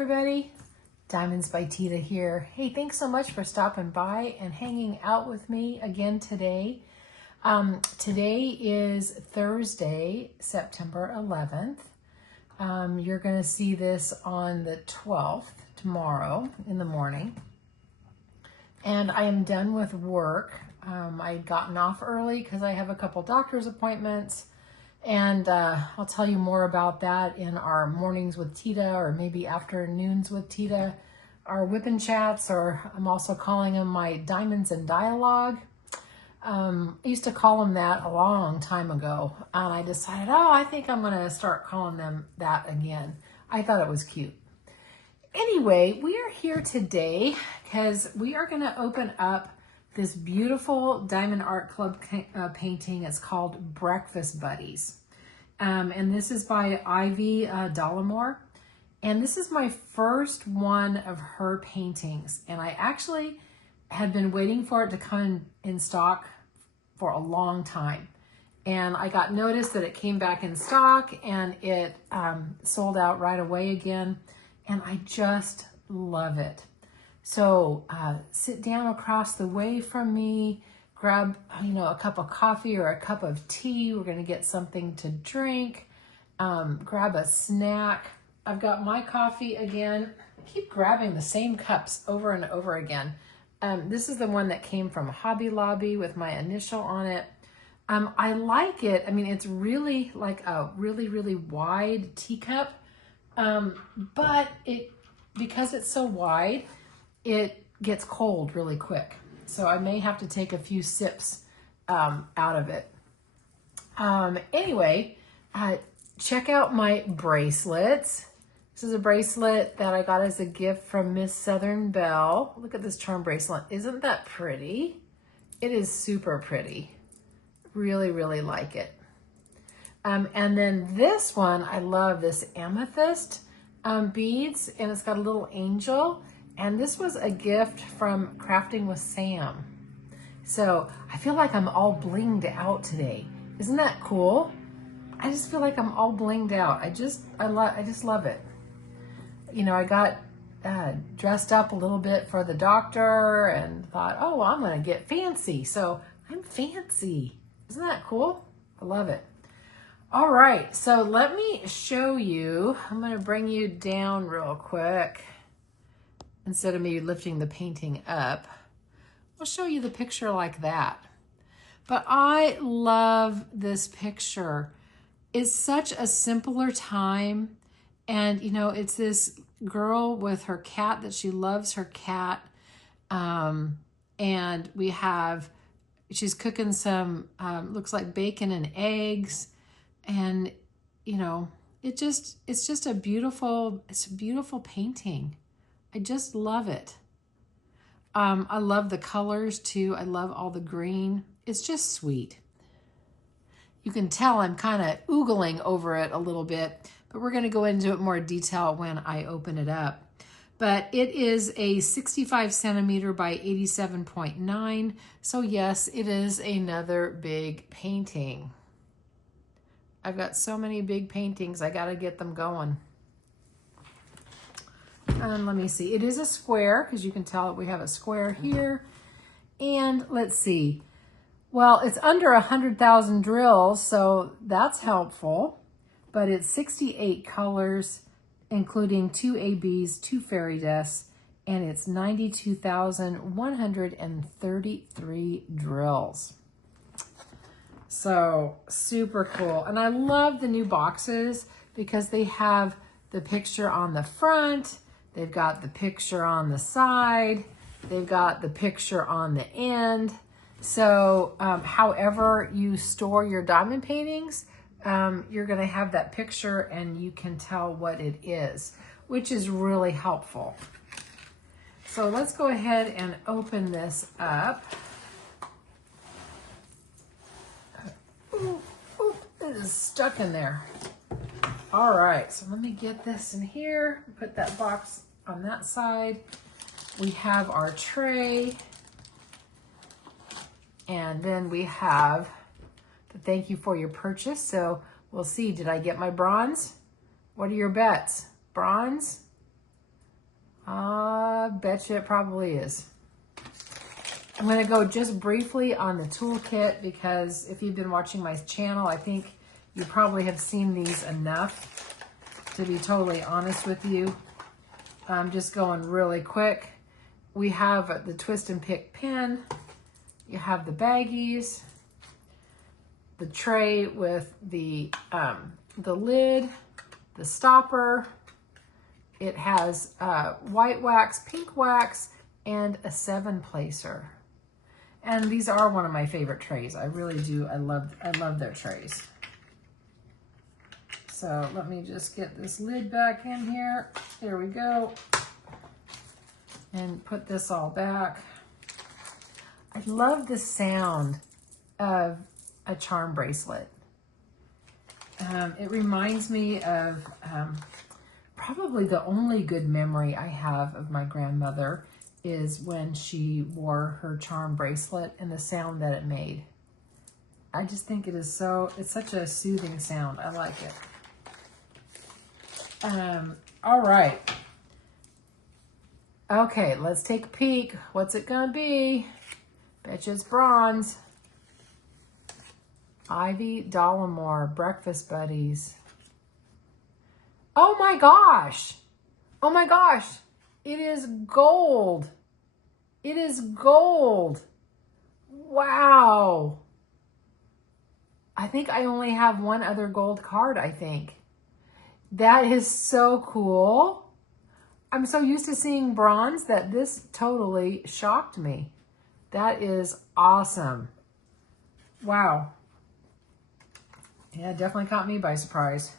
everybody, Diamonds by Teeda here. Hey, thanks so much for stopping by and hanging out with me again today. Today is Thursday, September 11th. You're going to see this on the 12th, tomorrow in the morning. And I am done with work. I'd gotten off early because I have a couple doctor's appointments. And I'll tell you more about that in our mornings with Teeda, or maybe afternoons with Teeda, our whipping chats, or I'm also calling them my Diamonds in Dialogue. I used to call them that a long time ago, and I decided, I think I'm going to start calling them that again. I thought it was cute. Anyway, we are here today because we are going to open up this beautiful Diamond Art Club painting. It's called Breakfast Buddies. And this is by Ivy Dolamore. And this is my first one of her paintings. And I actually had been waiting for it to come in stock for a long time. And I got notice that it came back in stock and it sold out right away again. And I just love it. So sit down across the way from me, grab, a cup of coffee or a cup of tea. We're going to get something to drink, grab a snack. I've got my coffee again. I keep grabbing the same cups over and over again. This is the one that came from Hobby Lobby with my initial on it. I like it. I mean, it's really like a really, really wide teacup, but because it's so wide, it gets cold really quick. So I may have to take a few sips out of it. Anyway, check out my bracelets. This is a bracelet that I got as a gift from Miss Southern Belle. Look at this charm bracelet. Isn't that pretty? It is super pretty. Really, really like it. And then this one, I love this amethyst beads, and it's got a little angel. And this was a gift from Crafting with Sam. So I feel like I'm all blinged out today. Isn't that cool? I just feel like I'm all blinged out. I just love it. I got dressed up a little bit for the doctor and thought, I'm gonna get fancy. So I'm fancy. Isn't that cool? I love it. All right, so let me show you. I'm gonna bring you down real quick. Instead of me lifting the painting up, I'll show you the picture like that. But I love this picture. It's such a simpler time. And, it's this girl with her cat that she loves her cat. And she's cooking some, looks like bacon and eggs. And, it's just a beautiful painting. I just love it. I love the colors too. I love all the green. It's just sweet. You can tell I'm kind of oogling over it a little bit, but we're going to go into it more detail when I open it up. But it is a 65 centimeter by 87.9. So yes, it is another big painting. I've got so many big paintings. I got to get them going. And let me see, it is a square because you can tell we have a square here. And let's see, well, it's under 100,000 drills, so that's helpful. But it's 68 colors, including 2 ABs, 2 fairy dust, and it's 92,133 drills. So super cool. And I love the new boxes because they have the picture on the front. They've got the picture on the side. They've got the picture on the end. So however you store your diamond paintings, you're going to have that picture and you can tell what it is, which is really helpful. So let's go ahead and open this up. Ooh, it is stuck in there. All right, so let me get this in here, put that box on that side. We have our tray. And then we have the thank you for your purchase. So we'll see, did I get my bronze? What are your bets? Bronze? Bet you it probably is. I'm going to go just briefly on the toolkit because if you've been watching my channel, I think you probably have seen these enough to be totally honest with you. I'm just going really quick. We have the twist and pick pin. You have the baggies, the tray with the lid, the stopper. It has white wax, pink wax, and a 7-placer. And these are one of my favorite trays. I really do. I love their trays. So let me just get this lid back in here. There we go. And put this all back. I love the sound of a charm bracelet. It reminds me of probably the only good memory I have of my grandmother is when she wore her charm bracelet and the sound that it made. I just think it's such a soothing sound. I like it. All right. Okay, let's take a peek. What's it gonna be? Bet you it's bronze. Ivy Dolamore, Breakfast Buddies. Oh my gosh. Oh my gosh. It is gold. It is gold. Wow. I think I only have one other gold card, I think. That is so cool. I'm so used to seeing bronze that this totally shocked me. That is awesome. Wow. Yeah, definitely caught me by surprise.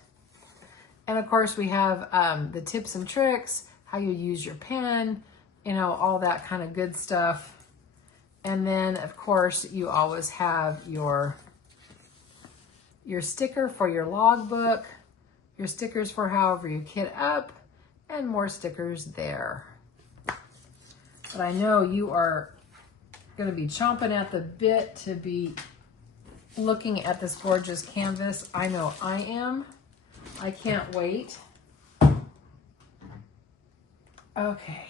And of course we have the tips and tricks, how you use your pen, you know, all that kind of good stuff. And then of course you always have your sticker for your logbook, your stickers for however you kit up, and more stickers there. But I know you are going to be chomping at the bit to be looking at this gorgeous canvas. I know I am. I can't wait. Okay.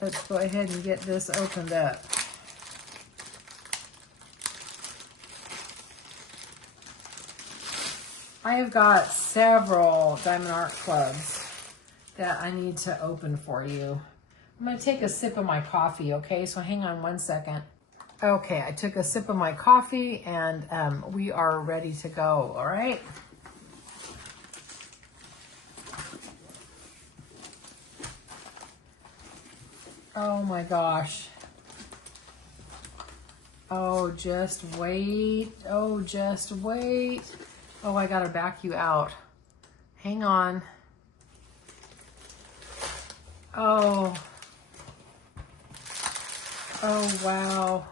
Let's go ahead and get this opened up. I have got several Diamond Art Clubs that I need to open for you. I'm going to take a sip of my coffee, okay? So hang on one second. Okay, I took a sip of my coffee and we are ready to go, all right? Oh my gosh. Oh, just wait. Oh, just wait. Oh, I gotta back you out. Hang on. Oh. Oh, wow.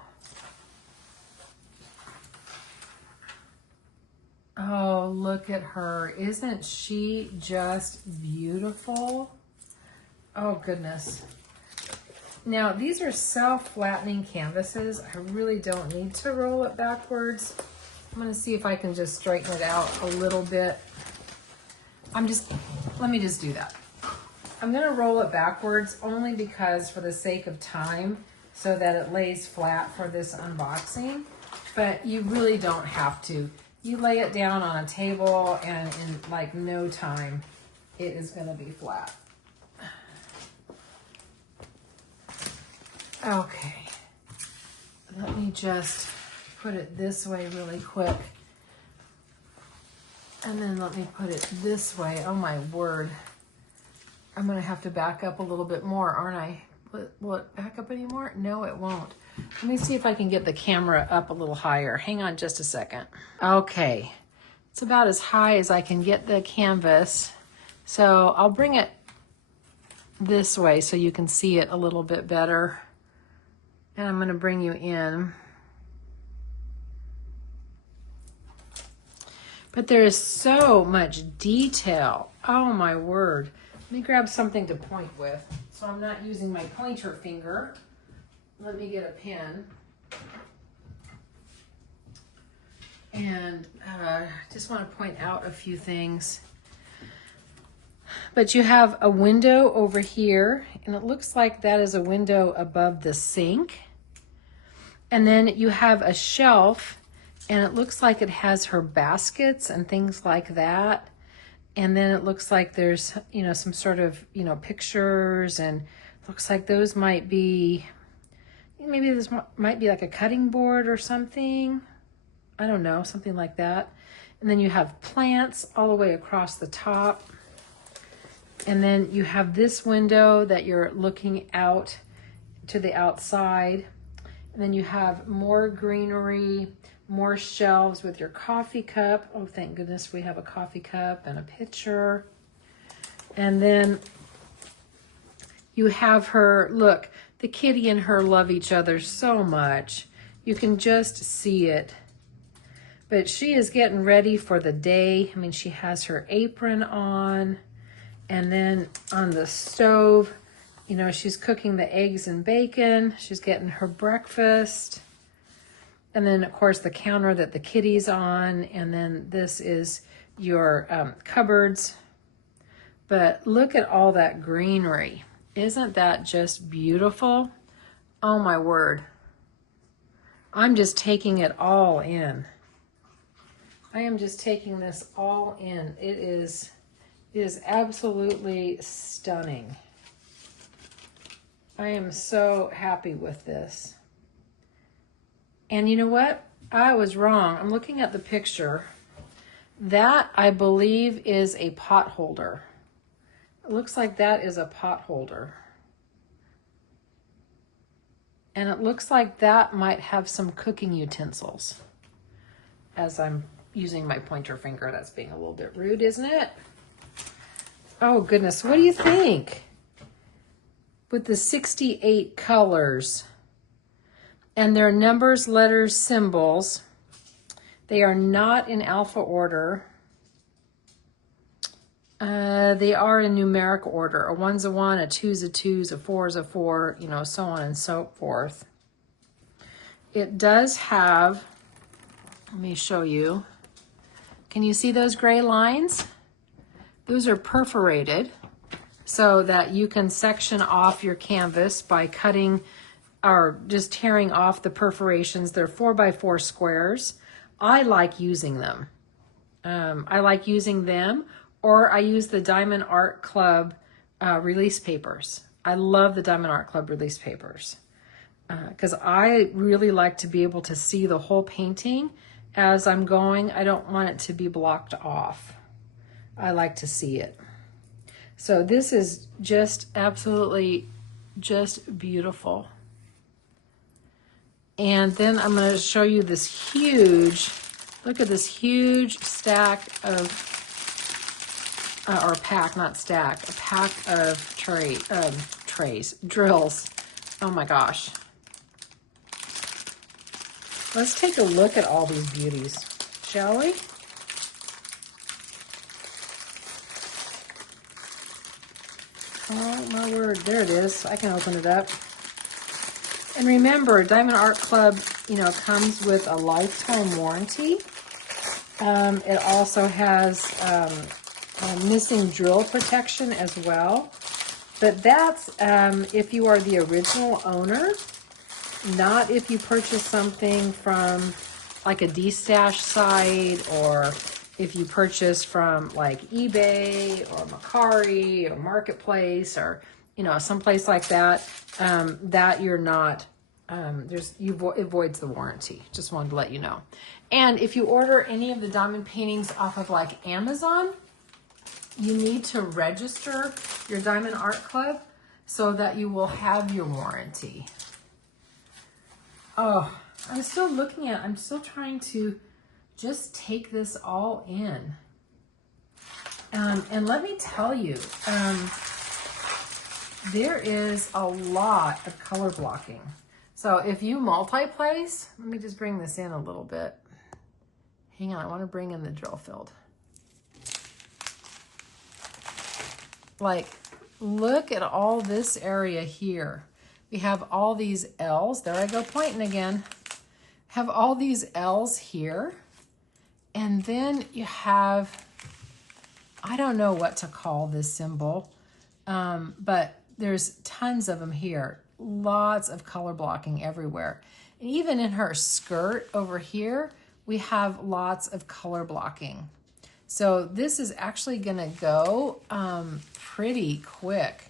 Oh, look at her. Isn't she just beautiful? Oh, goodness. Now, these are self-flattening canvases. I really don't need to roll it backwards. I'm going to see if I can just straighten it out a little bit. Let me just do that. I'm going to roll it backwards only because for the sake of time, so that it lays flat for this unboxing. But you really don't have to. You lay it down on a table and in like no time, it is going to be flat. Okay. Let me just put it this way really quick. And then let me put it this way. Oh my word. I'm going to have to back up a little bit more, aren't I? Will it back up anymore? No, it won't. Let me see if I can get the camera up a little higher. Hang on just a second. Okay. It's about as high as I can get the canvas. So I'll bring it this way so you can see it a little bit better. And I'm going to bring you in. But there is so much detail. Oh my word. Let me grab something to point with. So I'm not using my pointer finger. Let me get a pen. And just want to point out a few things. But you have a window over here, and it looks like that is a window above the sink. And then you have a shelf, and it looks like it has her baskets and things like that. And then it looks like there's, you know, some sort of, you know, pictures, and looks like those might be, maybe this might be like a cutting board or something. I don't know, something like that. And then you have plants all the way across the top. And then you have this window that you're looking out to the outside. And then you have more greenery, more shelves with your coffee cup. Oh, thank goodness we have a coffee cup and a pitcher. And then you have her, look, the kitty and her love each other so much. You can just see it. But she is getting ready for the day. I mean, she has her apron on. And then on the stove, you know, she's cooking the eggs and bacon. She's getting her breakfast. And then, of course, the counter that the kitty's on. And then this is your cupboards. But look at all that greenery. Isn't that just beautiful? Oh, my word. I'm just taking it all in. I am just taking this all in. It is absolutely stunning. I am so happy with this. And you know what? I was wrong. I'm looking at the picture. That, I believe, is a pot holder. It looks like that is a pot holder. And it looks like that might have some cooking utensils. As I'm using my pointer finger, that's being a little bit rude, isn't it? Oh goodness, what do you think? With the 68 colors and their numbers, letters, symbols, they are not in alpha order. They are in numeric order. A 1's a 1, a 2's a 2's, a 4's a 4, you know, so on and so forth. It does have, let me show you. Can you see those gray lines? Those are perforated so that you can section off your canvas by cutting or just tearing off the perforations. They're 4x4 squares. I like using them. I like using them, or I use the Diamond Art Club release papers. I love the Diamond Art Club release papers because I really like to be able to see the whole painting as I'm going. I don't want it to be blocked off. I like to see it. So this is just absolutely just beautiful. And then I'm going to show you this huge, look at this huge stack of, or pack, not stack, a pack of drills. Oh my gosh. Let's take a look at all these beauties, shall we? Oh my word, there it is. I can open it up. And remember, Diamond Art Club, you know, comes with a lifetime warranty. It also has missing drill protection as well. But that's if you are the original owner, not if you purchase something from like a D-stash site, or if you purchase from like eBay or Mercari or Marketplace, or you know, someplace like that, that you're not, it voids the warranty. Just wanted to let you know. And if you order any of the diamond paintings off of like Amazon, you need to register your Diamond Art Club so that you will have your warranty. Oh, I'm still looking at, I'm still trying to just take this all in. And let me tell you, there is a lot of color blocking. So if you multi-place, let me just bring this in a little bit. Hang on, I want to bring in the drill field. Like, look at all this area here. We have all these L's. There I go pointing again. Have all these L's here. And then you have I don't know what to call this symbol, but there's tons of them here. Lots of color blocking everywhere. And even in her skirt over here, we have lots of color blocking. So this is actually gonna go pretty quick.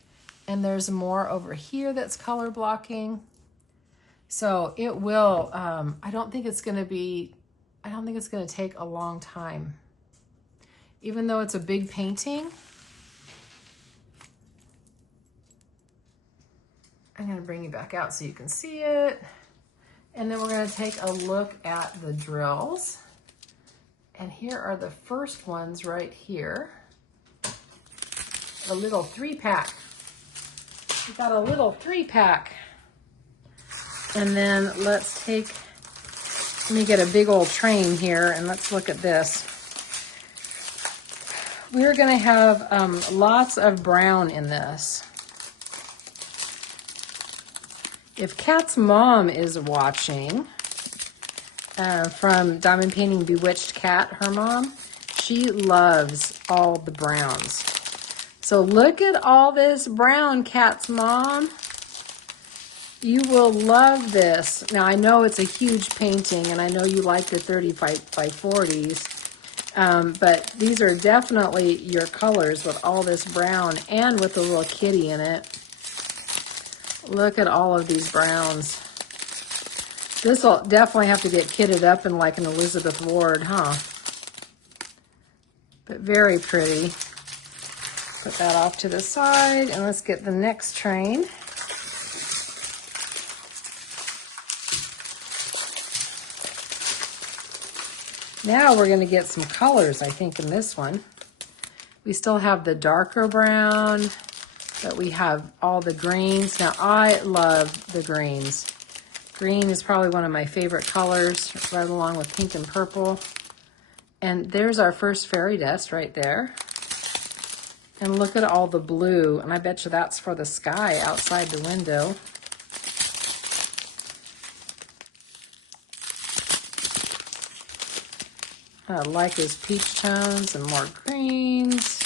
And there's more over here that's color blocking. So it will, I don't think it's gonna take a long time. Even though it's a big painting, I'm gonna bring you back out so you can see it. And then we're gonna take a look at the drills. And here are the first ones right here. A little 3-pack. We got a little 3-pack. And then let me get a big old train here and let's look at this. We're gonna have lots of brown in this. If Kat's mom is watching, from Diamond Painting Bewitched Cat, her mom, she loves all the browns. So look at all this brown, Kat's mom. You will love this. Now I know it's a huge painting and I know you like the 30 by 40s, but these are definitely your colors with all this brown and with the little kitty in it. Look at all of these browns. This will definitely have to get kitted up in like an Elizabeth Ward, huh? But very pretty. Put that off to the side and let's get the next train. Now we're going to get some colors, I think, in this one. We still have the darker brown, but we have all the greens. Now, I love the greens. Green is probably one of my favorite colors, right along with pink and purple. And there's our first fairy dust right there. And look at all the blue, and I bet you that's for the sky outside the window. I like his peach tones and more greens.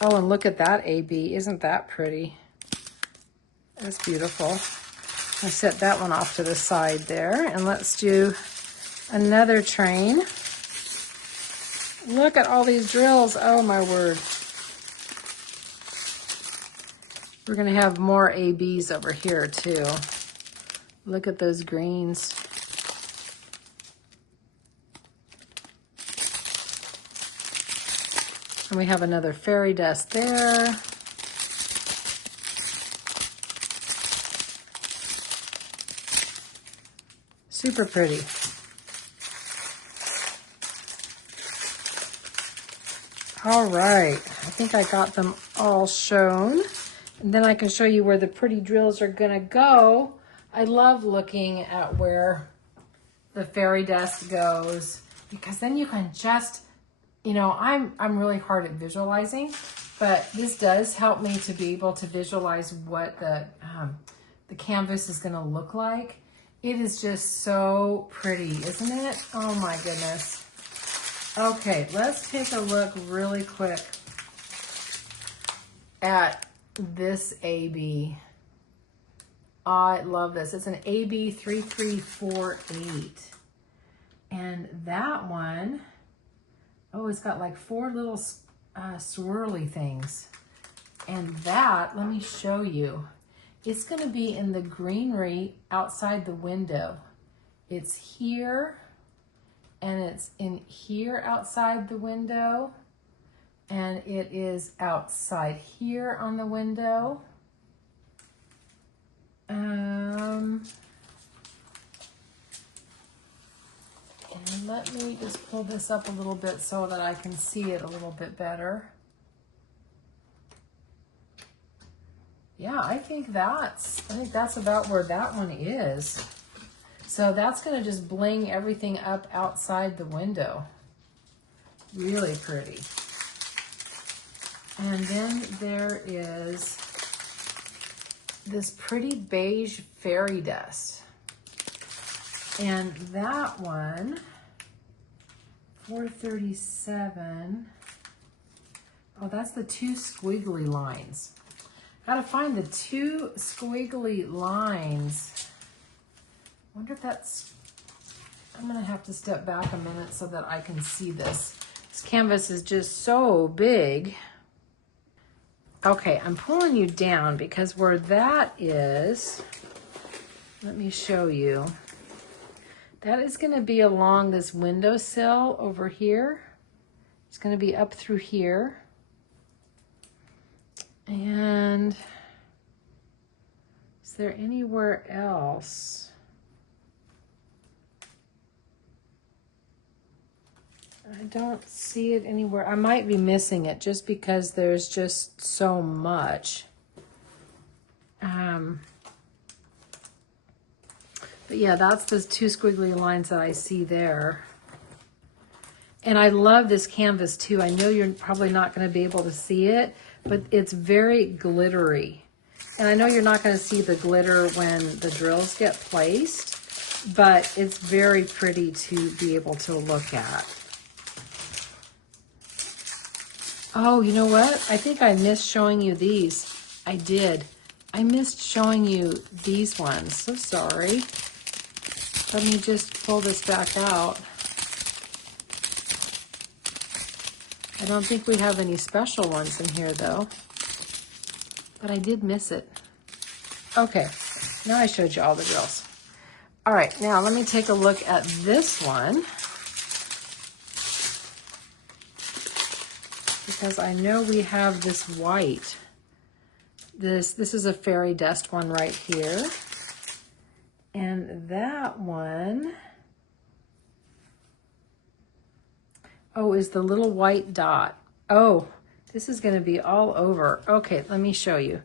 Oh, and look at that AB. Isn't that pretty? That's beautiful. I set that one off to the side there. And let's do another train. Look at all these drills. Oh, my word. We're going to have more ABs over here, too. Look at those greens. And we have another fairy dust there. Super pretty. All right, I think I got them all shown. And then I can show you where the pretty drills are gonna go. I love looking at where the fairy dust goes because then you can just, you know, I'm really hard at visualizing, but this does help me to be able to visualize what the canvas is gonna look like. It is just so pretty, isn't it? Oh my goodness. Okay, let's take a look really quick at this AB. I love this. It's an AB 3348. And that one, oh, it's got like 4 little swirly things. And that, let me show you. It's gonna be in the greenery outside the window. It's here, and it's in here outside the window, and it is outside here on the window. And let me just pull this up a little bit so that I can see it a little bit better. Yeah, I think that's about where that one is. So that's gonna just bling everything up outside the window. Really pretty. And then there is this pretty beige fairy dust. And that one 437. Oh, that's the 2 squiggly lines. Gotta find the 2 squiggly lines. Wonder if that's, I'm gonna have to step back a minute so that I can see this. This canvas is just so big. Okay, I'm pulling you down because where that is, let me show you. That is gonna be along this windowsill over here. It's gonna be up through here. And is there anywhere else? I don't see it anywhere. I might be missing it just because there's just so much. But yeah, that's the 2 squiggly lines that I see there. And I love this canvas too. I know you're probably not going to be able to see it, but it's very glittery. And I know you're not going to see the glitter when the drills get placed, but it's very pretty to be able to look at. Oh, you know what? I think I missed showing you these. I did. I missed showing you these ones. So sorry. Let me just pull this back out. I don't think we have any special ones in here though, but I did miss it. Okay, now I showed you all the drills. All right, now let me take a look at this one, because I know we have this white. This is a fairy dust one right here. And that one, oh, is the little white dot. Oh, this is going to be all over. Okay, let me show you.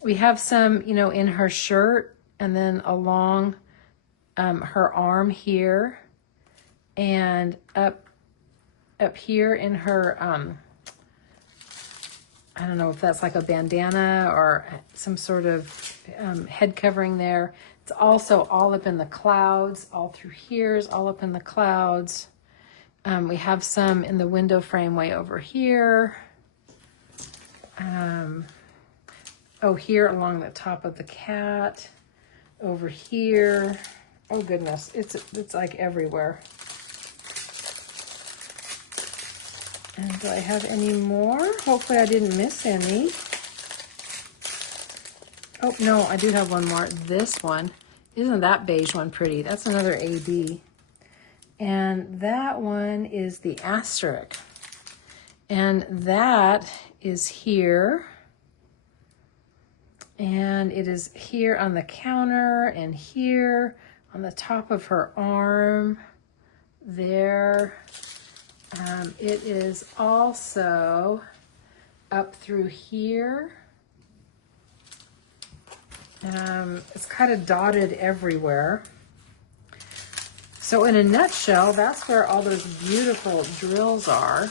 We have some, you know, in her shirt and then along her arm here and up here in her, I don't know if that's like a bandana or some sort of head covering there. It's also all up in the clouds, all through here is all up in the clouds. We have some in the window frame way over here. Oh, here along the top of the cat, over here. Oh goodness, it's like everywhere. And do I have any more? Hopefully I didn't miss any. Oh, no, I do have one more. This one. Isn't that beige one pretty? That's another AB. And that one is the asterisk. And that is here. And it is here on the counter and here on the top of her arm. There. It is also up through here. It's kind of dotted everywhere. So in a nutshell, that's where all those beautiful drills are.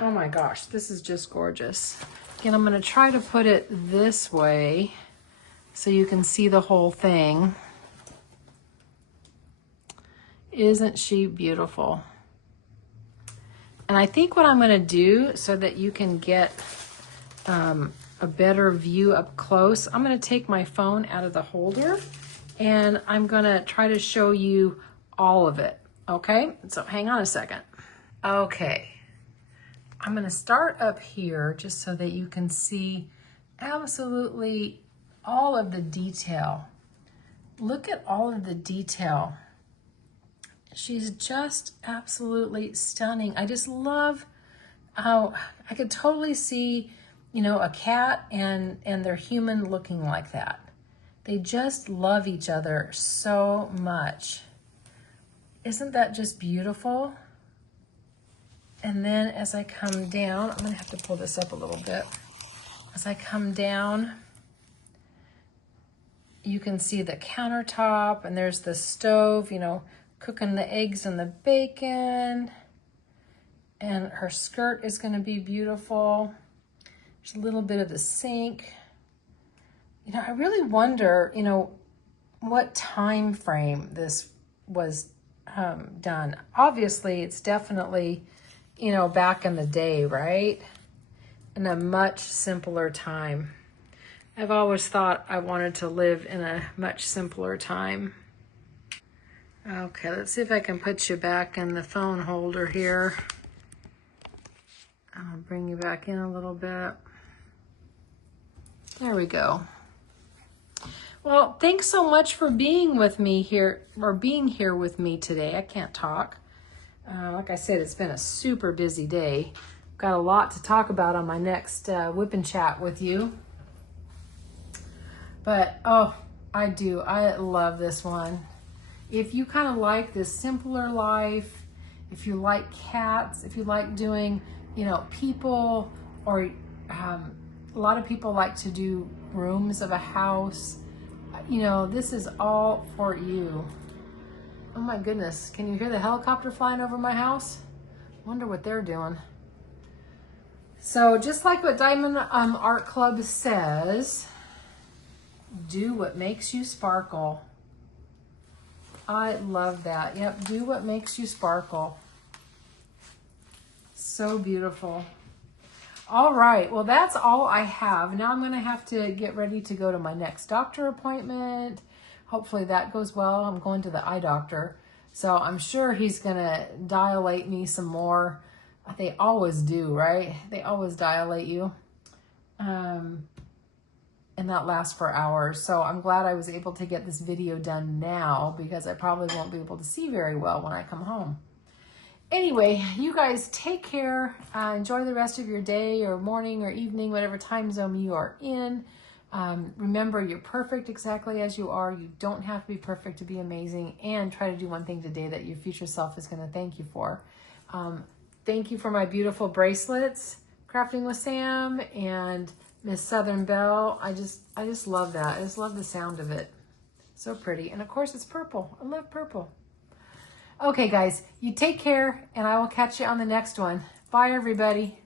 Oh my gosh, this is just gorgeous. Again, I'm going to try to put it this way so you can see the whole thing. Isn't she beautiful? And I think what I'm going to do so that you can get a better view up close, I'm going to take my phone out of the holder and I'm going to try to show you all of it. Okay, so hang on a second. Okay, I'm going to start up here just so that you can see absolutely all of the detail. Look at all of the detail. She's just absolutely stunning. I just love how I could totally see, you know, a cat and their human looking like that. They just love each other so much. Isn't that just beautiful? And then as I come down, I'm gonna have to pull this up a little bit. As I come down, you can see the countertop and there's the stove, you know, cooking the eggs and the bacon. And her skirt is gonna be beautiful. There's a little bit of the sink. You know, I really wonder, you know, what time frame this was done. Obviously, it's definitely, you know, back in the day, right? In a much simpler time. I've always thought I wanted to live in a much simpler time. Okay, let's see if I can put you back in the phone holder here. I'll bring you back in a little bit. There we go. Well, thanks so much for being with me here, or being here with me today. I can't talk. Like I said, it's been a super busy day. Got a lot to talk about on my next whip and chat with you. But, oh, I do. I love this one. If you kind of like this simpler life, if you like cats, if you like doing, you know, people, or a lot of people like to do rooms of a house, you know, this is all for you. Oh my goodness, can you hear the helicopter flying over my house? Wonder what they're doing. So just like what Diamond Art Club says, do what makes you sparkle. I love that. Yep, do what makes you sparkle. So beautiful. All right, well, that's all I have. Now I'm going to have to get ready to go to my next doctor appointment. Hopefully that goes well. I'm going to the eye doctor, so I'm sure he's going to dilate me some more. They always do, right? They always dilate you. And that lasts for hours. So I'm glad I was able to get this video done now, because I probably won't be able to see very well when I come home. Anyway, you guys take care. Enjoy the rest of your day or morning or evening, whatever time zone you are in. Remember, you're perfect exactly as you are. You don't have to be perfect to be amazing. And try to do one thing today that your future self is going to thank you for. Thank you for my beautiful bracelets, Crafting with Sam and Miss Southern Belle. I just love that. I just love the sound of it. So pretty. And of course, it's purple. I love purple. Okay, guys, you take care, and I will catch you on the next one. Bye, everybody.